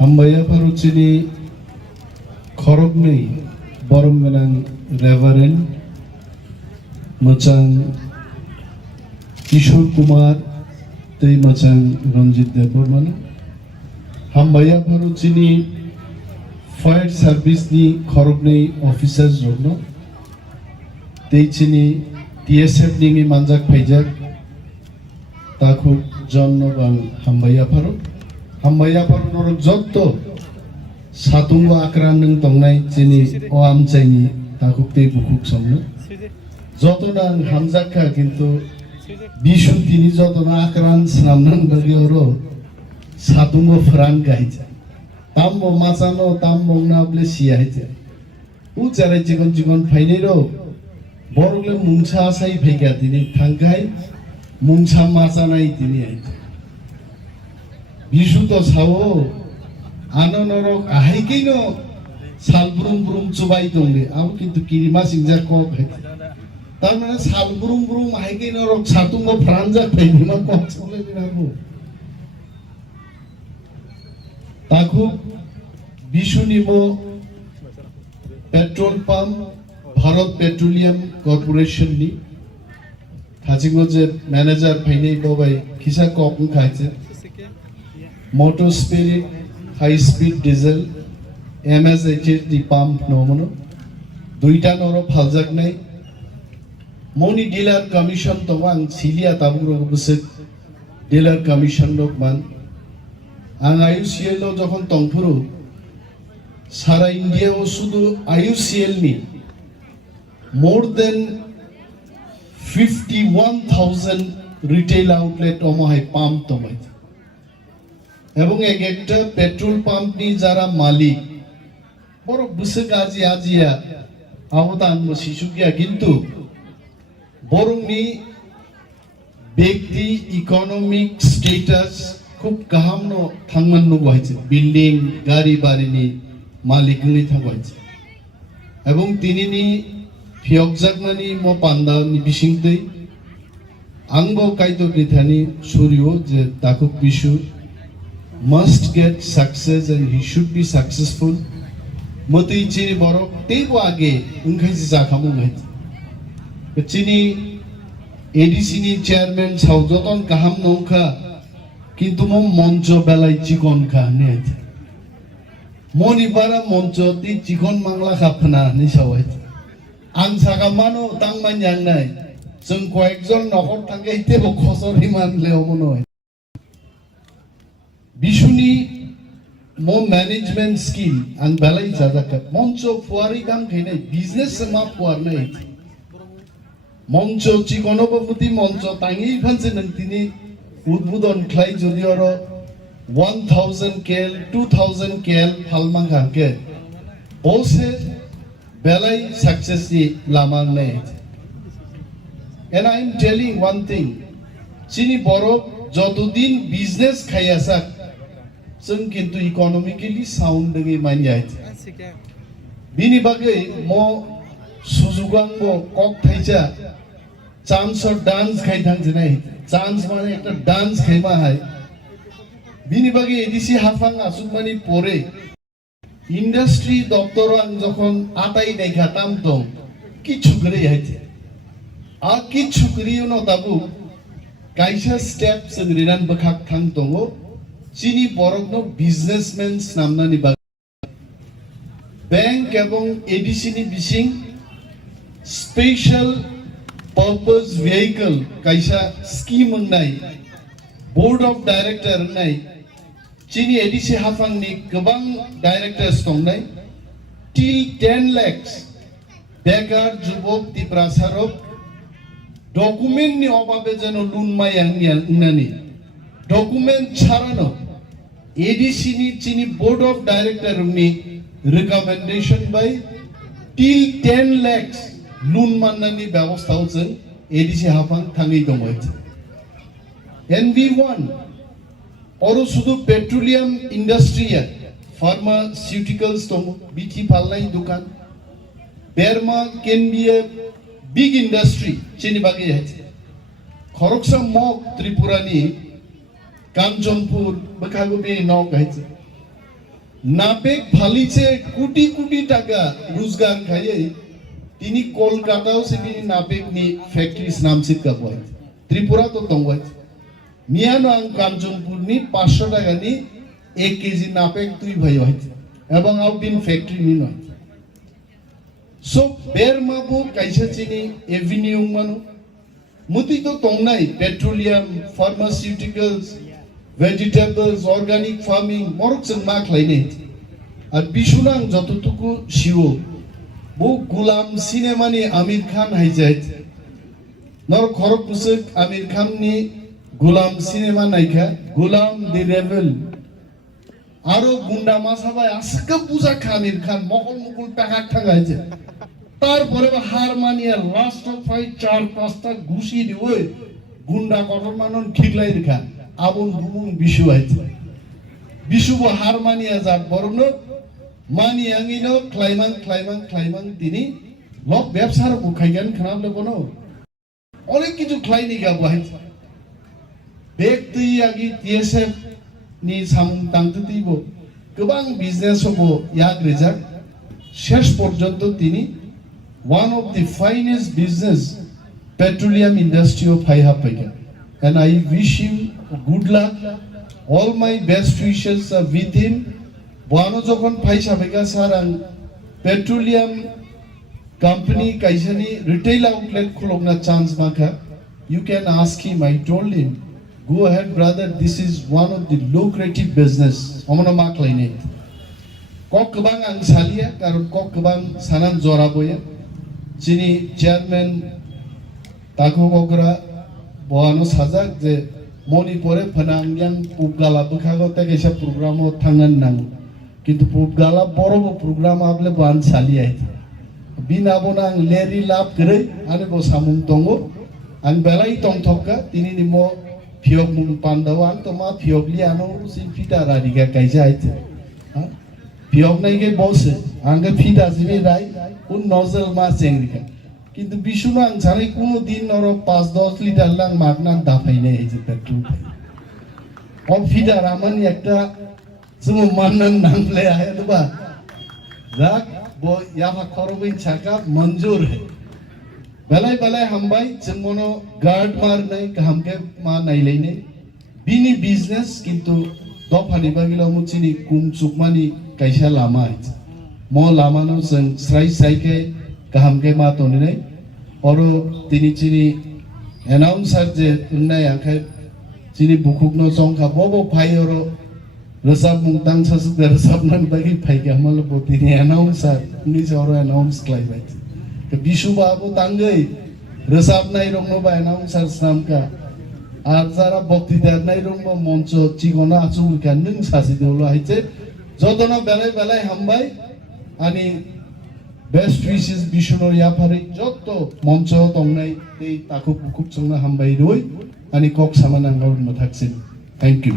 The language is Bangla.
Hambaya Paruchini Khorogni Boromganang Reverend Machang Kishore Kumar Tei Machang Ranjit Deborman Hambaya Paruchini Fire Service ni Khorogni Officers Rogno Tei Chini TSF Ningi Manjak Pajak Taku John Nobang Hambaya Paru Hambaya Paru Norok Jotto Satungo Akran Nung Tongnai Chini Oam Chaini Takuk Tei Bukuk Somno Jotto Nang Hamzaka Kintu Bishu Tini Jotto Na Akran Sramnan Bagi Oro Satungo Fran Gaija Tambo Masano Tambo Nable Siaja Uchare Chikon Chikon Painero Borgle Muncha Sai Pega Tini Tangai Muncha Masanai Tini Aja Bishu to Sao Anonoro Ahikino Salbrum Brum Chubai Tongi, Au Kintu Kirima Singja Kok Tamana Salbrum Brum Ahikino Satungo Franja Penima Kok Sole Dinabu Taku Bishu Nimo Petrol Pump Bharat Petroleum Corporation Ni Thachingo Je Manager Painei Bobai Kisa Kopun Khaise Motor Spirit, High Speed Diesel, MSHD Pump Nomono, Duita Noro Paljak Nai, Moni Dealer Commission Tawang, Cilia Taburo Busik, Dealer Commission Dokman, Ang IUCL Jokon Tongpuru, Sara India Osudu IUCL Ni, more than 51,000 retail outlet Omohai Pump Tomai. এবং একটা পেট্রোল পাম্প নি যারা মালিক বড় বুসে গাজি আজিয়া আওতান শিশুকিয়া কিন্তু বরংনি ব্যক্তি ইকোনমিক স্ট্যাটাস খুব গাহামনো থাংমাননো হইছে বিল্ডিং গাড়ি বাড়িনি মালিকনি থাকইছে এবং তিনিনি ফিয়কজাকনানি মো পান্দানি বিসিংতৈ আংবো কাইতো বিথানি সুরিও যে তাকুক Bishu must get success and he should be successful. Mati chini borok teibo age unkhai si jakhamu ngai. Chini ADC ni chairman saujoton kaham nongkha kintu mo moncho belai chikon kha ne. Moni bara moncho ti chikon mangla khapna ni sawai. Ang sakamano tangman yang nai. Jeng koekjon nokor thangke itebo khosor himan leomonoi. Bishuni mo management skill ang balai jajaka moncho fuari gam khine business ma fuar nai moncho chikono babuti moncho tangi phanse nang tini udbudon khlai jodi oro 1000 kl 2000 kl phalmang khake bose balai success ni lamang nai. And I am telling one thing chini borok jotodin business khayasak जों किन्तु इकोनॉमिकली साउंड दंगे मान जाय बिनि बागै मो सुजुगांगो कक थाइजा चांस और डांस खाइ थांजनाय चांस माने एकटा डांस खाइमा हाय बिनि बागै एडिसि हाफां आसुमानि परे इंडस्ट्री दप्तर आं जखन आटाई देखाताम दं किछु करे हायते आ किछु करियो न दाबु काइसा स्टेप जों रिनान बखाक थां दंगो Chini borokno businessmen namnani bag bank ebong ADC ni bising special purpose vehicle kaisa scheme nai board of director nai Chini ADC hafang ni gobang directors tong nai till 10 lakhs bekar jubok ti prasarok document ni obabe jeno loan mai yang nani document charano ADC ni Chini board of director ni recommendation by till 10 lakhs loan manani ব্যবস্থা হচ্ছে ADC হাফাং থাঙ্গি দমইছে NV1 অরো শুধু পেট্রোলিয়াম ইন্ডাস্ট্রি ফার্মাসিউটিক্যালস তো বিটি পাল্লাই দোকান বেরমা can be a big industry চিনি বাকি আছে খরকসা মক ত্রিপুরানি কাঞ্চনপুর বখাগুবি নক আছে নাপেক ফালিছে কোটি কোটি টাকা রোজগার খাইয়ে তিনি কলকাতাও সিনি নাপেকনি ফ্যাক্টরিস নামসিকা বয় ত্রিপুরা তো দংবাই মিয়ানো আং কাঞ্চনপুরনি 500 টাকানি 1 কেজি নাপেক তুই ভাই হয় এবং আউটবিন ফ্যাক্টরি নি নয় সো বের মাবু কাইসা চিনি এভিনিউ মানো মুতি তো তংনাই petroleum pharmaceuticals vegetables organic farming মরকসন মাক লাইনে আর বিশুনাং যতটুকু শিও বউ গুলাম সিনেমানি আমির খান হাইজাই নর খরক পুসক আমির খান নি গুলাম সিনেমা নাইখা গুলাম দি রেবেল আরো গুন্ডা মাসাবাই আজকে বুঝা আমির খান মকল মুকুল টাকা ঠাঙ্গাইছে তারপরে হার মানিয়া লাস্ট অফ ফাইট 4-5টা ঘুষি দিও গুন্ডা কঠোর মানন ঠিকলাই রেখা আবন বুবুন বিশু আইছে বিশু হার মানিয়া যা বরং মানিয়াঙ্গিনো ক্লাইমাং তিনি লক ব্যবসার বুখাইগান খানাবলে কোনো অনেক কিছু ক্লাইনি গাবো হাইছে ব্যক্তি আগি টিএসএফ নি সামুং তাংতে দিব গোবাং বিজনেস হবো ইয়াক রেজাক শেষ পর্যন্ত তিনি one of the finest business petroleum industry of Haihapaiga, and I wish him good luck. All my best wishes are with him. Wano jokon Haihapaiga sarang petroleum company kaisani retail outlet khulogna chance maka. You can ask him. I told him, go ahead, brother. This is one of the lucrative business. Omono mak line. Kok kebang ang salia, karon kok kebang sanan zora boya. যিনি চেয়ারম্যান তাকু বগরা বহানো সাজাক যে মণিপুরে ফনাঙ্গান পুবগালা বখাগতে গেছে প্রোগ্রামও থাঙ্গান নাং কিন্তু পুবগালা বড় প্রোগ্রাম আবলে বান সালিয়াই বিনা বনাং লেরি লাভ করে আরে বো সামুং দङ আং বেলাই তং থকা তিনি নিমো ফিয়ক মুং পান্দাও আং তো মা ফিয়কলি আনো সি ফিটা রাদিগা কাইজা আইতে ফিয়ক নাইগে বসে আঙ্গে ফিটা জিবি রাই উন নজল মা চেংরিকা কিন্তু বিশুনো আং ছাড়াই কোনো দিন নর 5-10 লিটার লাং মাগনা দাফাই নাই এই যে পেট্রোল অব ফিটার আমানি একটা সুমো মান্নান নামলে আয় দুবা যাক বো ইয়াফা খরবিন ছাকা মঞ্জুর হে বেলাই বেলাই হামবাই জমনো গার্ড মার নাই হামকে মা নাইলাই নাই বিনি বিজনেস কিন্তু দফানি বাগিলা মুচিনি কুম চুকমানি কাইসা লামা আইছে म लामानो जों स्राय स्रायके गाहामके मा तोनिनाय अरो तिनि चिनि एनाउन्सार जे तुंनाय आखाय चिनि बुकुकनो चंखा बबो फाय अरो रोजाब मुंतां ससु रोजाबनान बागि फायके हमल बोतिनि एनाउन्सार नि जरो एनाउन्स क्लाइबाय त बिशु बाबु तांगै रोजाबनाय रंनो बा एनाउन्सार सामका আর যারা বক্তৃতা নাই রংব মঞ্চ চিগনা আচুলকা নং সাসি দেউলো হাইছে যতনা বেলাই বেলাই হামবাই ani best wishes bishunor yapare jotto moncho tongnai ei taku bukuk chongna hambai roi ani kok samana ngor ma thaksin thank you